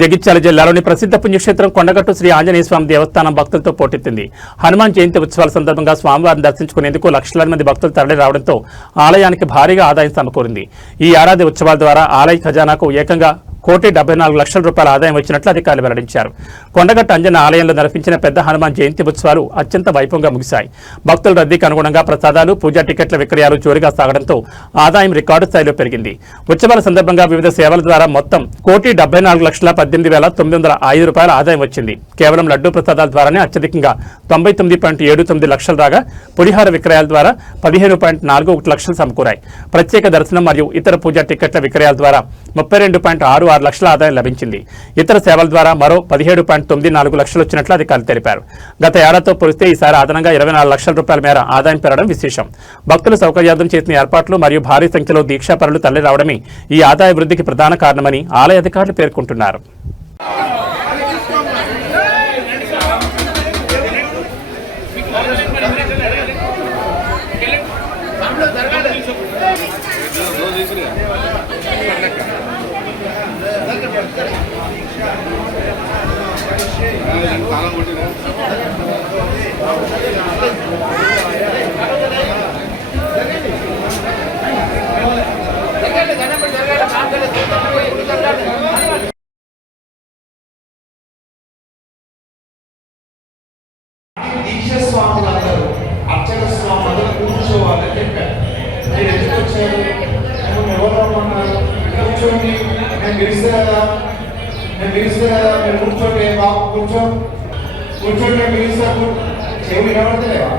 జగిత్యాల జిల్లాలోని ప్రసిద్ధ పుణ్యక్షేత్రం కొండగట్టు శ్రీ ఆంజనేయ స్వామి దేవస్థానం భక్తులతో పోటెత్తింది. హనుమాన్ జయంతి ఉత్సవాల సందర్భంగా స్వామివారిని దర్శించుకునేందుకు లక్షలాది మంది భక్తులు తరలి రావడంతో ఆలయానికి భారీగా ఆదాయం సమకూరింది. ఈ ఏడాది ఉత్సవాల ద్వారా ఆలయ ఖజానాకు ఏకంగా ₹1,44,00,000 ఆదాయం వచ్చినట్లు అధికారులు వెల్లడించారు. కొండగట్టు అంజన్న ఆలయంలో నిర్వహించిన పెద్ద హనుమాన్ జయంతి ఉత్సవాలు అత్యంత వైభవంగా ముగిశాయి. భక్తుల రద్దీకి అనుగుణంగా ప్రసాదాలు, పూజా టికెట్ల విక్రయాలు జోరుగా సాగడంతో ఆదాయం రికార్డు స్థాయిలో పెరిగింది. ఉత్సవాల సందర్భంగా వివిధ సేవల ద్వారా మొత్తం ₹1,74,18,905 ఆదాయం వచ్చింది. కేవలం లడ్డూ ప్రసాదాల ద్వారానే అత్యధికంగా 99.79 లక్షలు రాగా, పులిహార విక్రయాల ద్వారా 15.41 లక్షలు సమకూరాయి. ప్రత్యేక దర్శనం మరియు ఇతర పూజా టికెట్ల విక్రయాల ద్వారా 32.66 లక్షల ఆదాయం లభించింది. ఇతర సేవల ద్వారా మరో 17.94 లక్షలు వచ్చినట్లు అధికారులు తెలిపారు. గత ఏడాదితో పోలిస్తే ఈసారి అదనంగా ₹24 లక్షల మేర ఆదాయం పెరగడం విశేషం. భక్తుల సౌకర్యార్థం చేసిన ఏర్పాట్లు మరియు భారీ సంఖ్యలో దీక్షాపరులు తరలి రావడమే ఈ ఆదాయ వృద్ధికి ప్రధాన కారణమని ఆలయ అధికారులు పేర్కొంటున్నారు. దీక్ష స్వాములందరూ అర్చక స్వాములందరూ కూర్చోవాలని చెప్పారు. మీరు ఎందుకు వచ్చారు? ఎవరు రమ్మన్నారు? కూర్చోండి, నేను పిలిస్తే కదా మీరు కూర్చోండి, బాబు కూర్చోండి పిలిస్తా. చెవి వినబడతలేవా?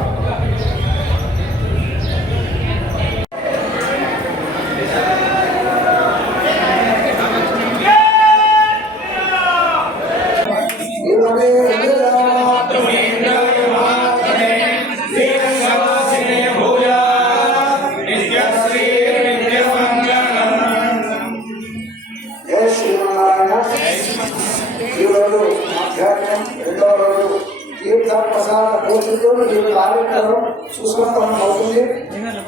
ప్రసాద పోషణతో ఈ కార్యక్రమం సుస్పష్టం అవుతుంది.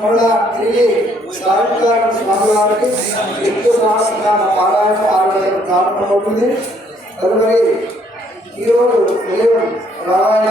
మళ్ళా తిరిగి సాయంకాలం స్వామివారికి ఆదాయం ఆడడం ప్రారంభమవుతుంది. తదుపరి ఈరోజు ఉదయం రామాయణ